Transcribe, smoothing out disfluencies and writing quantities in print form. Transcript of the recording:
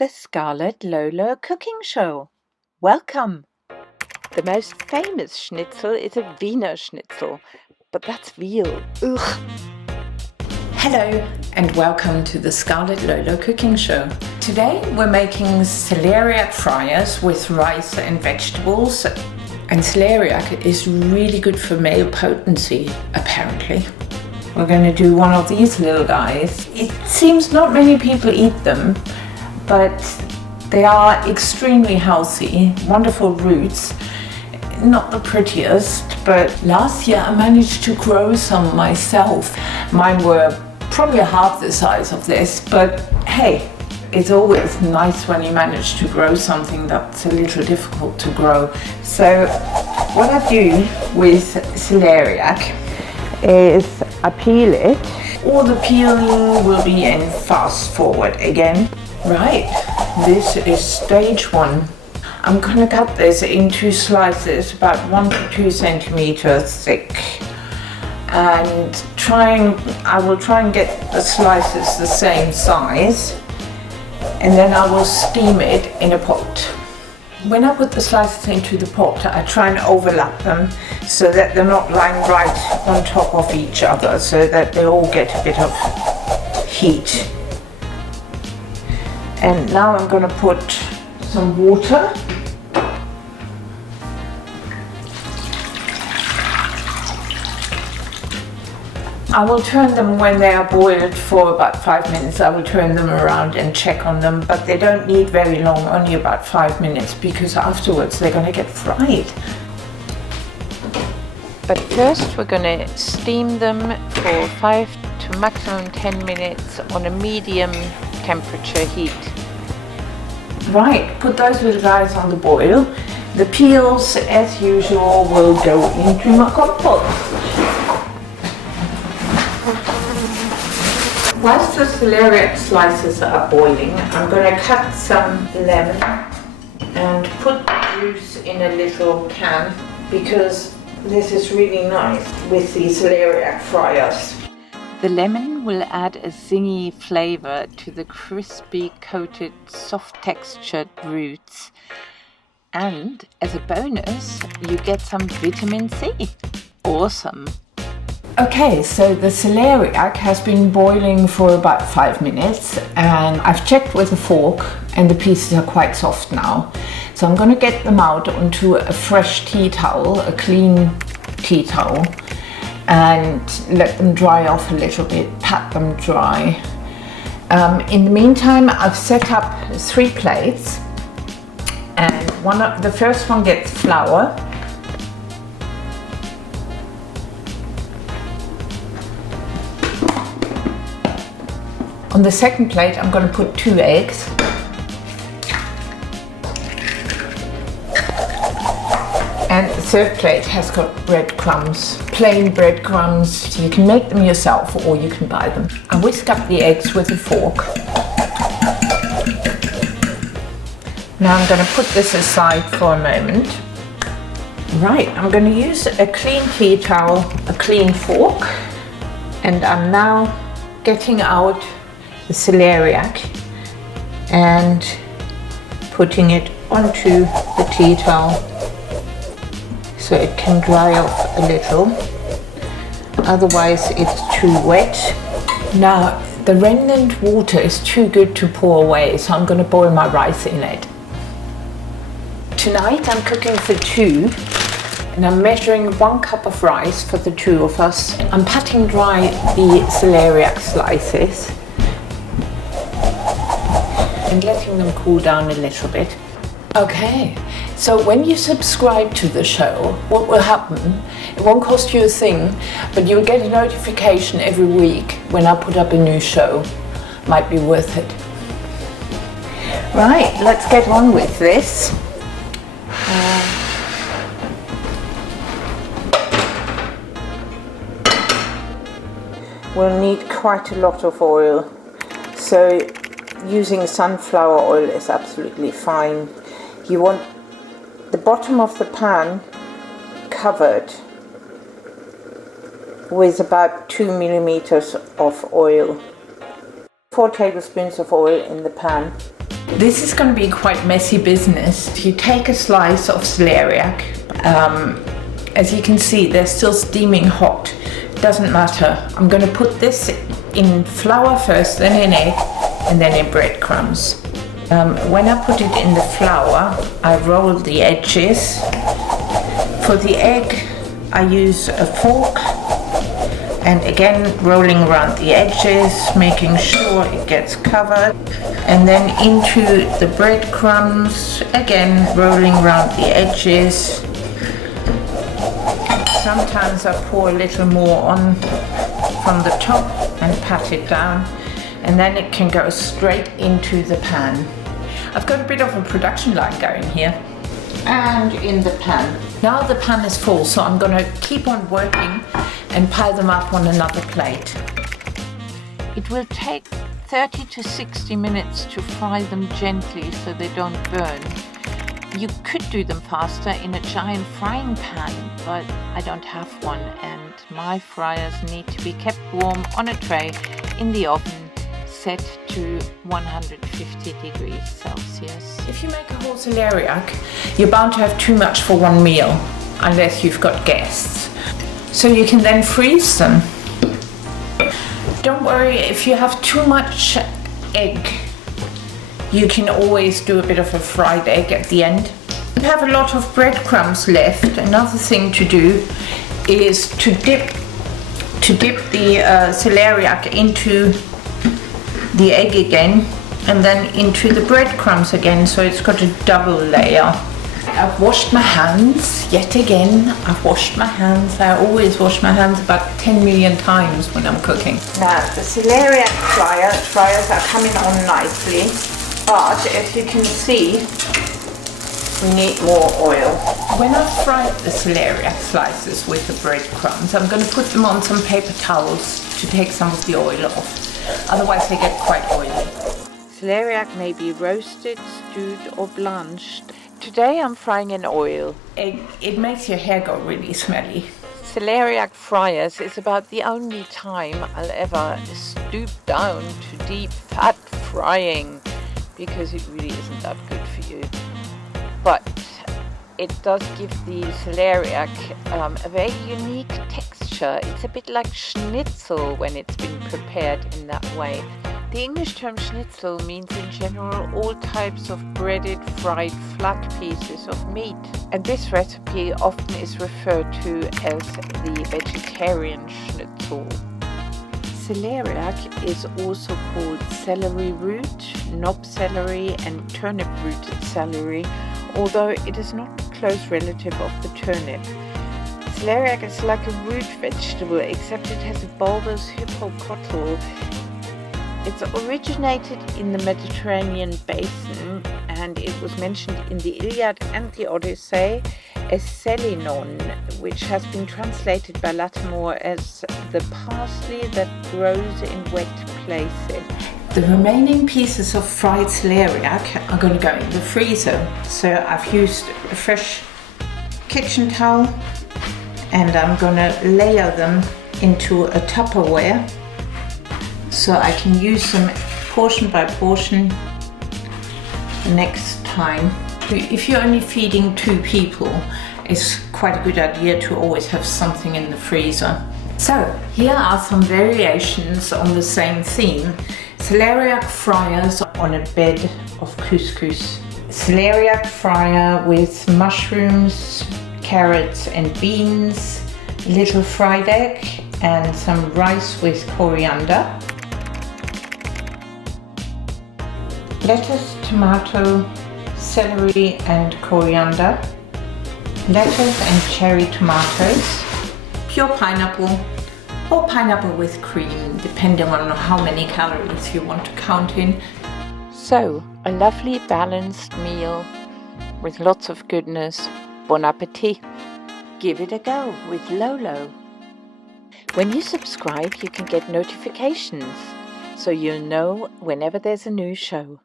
the scarletlolocookingshow. Welcome! The most famous schnitzel is a Wiener Schnitzel, but that's veal. Ugh! Hello and welcome to the scarletlolocooking show. Today we're making celeriac fryers with rice and vegetables. And celeriac is really good for male potency, apparently. We're going to do one of these little guys. It seems not many people eat them, but they are extremely healthy, wonderful roots. Not the prettiest, but last year I managed to grow some myself. Mine were probably half the size of this, but hey, it's always nice when you manage to grow something that's a little difficult to grow. So what I do with celeriac is I peel it. All the peeling will be in fast forward again. Right, this is stage one. I'm gonna cut this into slices about 1 to 2 centimeters thick. And I will try and get the slices the same size. And then I will steam it in a pot. When I put the slices into the pot, I try and overlap them so that they're not lying right on top of each other, so that they all get a bit of heat. And now I'm going to put some water. I will turn them when they are boiled for about 5 minutes. I will turn them around and check on them, but they don't need very long, only about 5 minutes, because afterwards they're going to get fried. But first we're going to steam them for 5 to maximum 10 minutes on a medium temperature heat. Right, put those little guys on the boil. The peels, as usual, will go into my compost. Whilst the celeriac slices are boiling, I'm going to cut some lemon and put the juice in a little can, because this is really nice with the celeriac fryers. The lemon will add a zingy flavor to the crispy coated soft textured roots. And as a bonus, you get some vitamin C. Awesome! Okay, so the celeriac has been boiling for about 5 minutes, and I've checked with a fork and the pieces are quite soft now. So I'm going to get them out onto a fresh tea towel, a clean tea towel, and let them dry off a little bit, pat them dry. In the meantime, I've set up 3 plates, and the first one gets flour. On the second plate, I'm going to put 2 eggs. And the third plate has got breadcrumbs, plain breadcrumbs. You can make them yourself or you can buy them. I whisk up the eggs with a fork. Now I'm going to put this aside for a moment. Right, I'm going to use a clean tea towel, a clean fork, and I'm now getting out the celeriac and putting it onto the tea towel so it can dry off a little, otherwise it's too wet. Now the remnant water is too good to pour away, so I'm going to boil my rice in it. Tonight I'm cooking for 2, and I'm measuring 1 cup of rice for the 2 of us. I'm patting dry the celeriac slices and letting them cool down a little bit. Okay, so when you subscribe to the show, what will happen? It won't cost you a thing, but you'll get a notification every week when I put up a new show. Might be worth it. Right, let's get on with this. We'll need quite a lot of oil, so using sunflower oil is absolutely fine. You want the bottom of the pan covered with about 2 millimeters of oil. 4 tablespoons of oil in the pan. This is going to be quite messy business. You take a slice of celeriac. As you can see, they're still steaming hot. Doesn't matter. I'm going to put this in flour first, then in egg, and then in breadcrumbs. When I put it in the flour, I roll the edges. For the egg, I use a fork, and again rolling around the edges, making sure it gets covered, and then into the breadcrumbs, again rolling around the edges. Sometimes I pour a little more on from the top and pat it down, and then it can go straight into the pan. I've got a bit of a production line going here. And in the pan. Now the pan is full, so I'm going to keep on working and pile them up on another plate. It will take 30 to 60 minutes to fry them gently so they don't burn. You could do them faster in a giant frying pan, but I don't have one, and my fryers need to be kept warm on a tray in the oven set to 150 degrees Celsius. If you make a whole celeriac, you're bound to have too much for one meal, unless you've got guests. So you can then freeze them. Don't worry if you have too much egg. You can always do a bit of a fried egg at the end. If you have a lot of breadcrumbs left, another thing to do is to dip the celeriac into the egg again, and then into the breadcrumbs again, so it's got a double layer. I've washed my hands yet again. I've washed my hands. I always wash my hands about 10 million times when I'm cooking. Now the celeriac fryers are coming on nicely, but as you can see, we need more oil. When I've fried the celeriac slices with the breadcrumbs, I'm going to put them on some paper towels to take some of the oil off. Otherwise they get quite oily. Celeriac may be roasted, stewed or blanched. Today I'm frying in oil. It makes your hair go really smelly. Celeriac Fryers is about the only time I'll ever stoop down to deep fat frying, because it really isn't that good for you. But it does give the celeriac a very unique texture. It's a bit like schnitzel when it's been prepared in that way. The English term schnitzel means in general all types of breaded, fried, flat pieces of meat. And this recipe often is referred to as the vegetarian schnitzel. Celeriac is also called celery root, knob celery and turnip rooted celery, although it is not a close relative of the turnip. Celeriac is like a root vegetable, except it has a bulbous hypocotyl. It's originated in the Mediterranean basin, and it was mentioned in the Iliad and the Odyssey as selinon, which has been translated by Lattimore as the parsley that grows in wet places. The remaining pieces of fried celeriac are going to go in the freezer. So I've used a fresh kitchen towel, and I'm going to layer them into a Tupperware so I can use them portion by portion next time. If you're only feeding 2 people, it's quite a good idea to always have something in the freezer. So here are some variations on the same theme. Celeriac fryers on a bed of couscous. Celeriac fryer with mushrooms, carrots and beans, a little fried egg and some rice with coriander. Lettuce, tomato, celery and coriander. Lettuce and cherry tomatoes. Pure pineapple or pineapple with cream, depending on how many calories you want to count in. So, a lovely balanced meal with lots of goodness. Bon appetit! Give it a go with Lolo. When you subscribe, you can get notifications, so you'll know whenever there's a new show.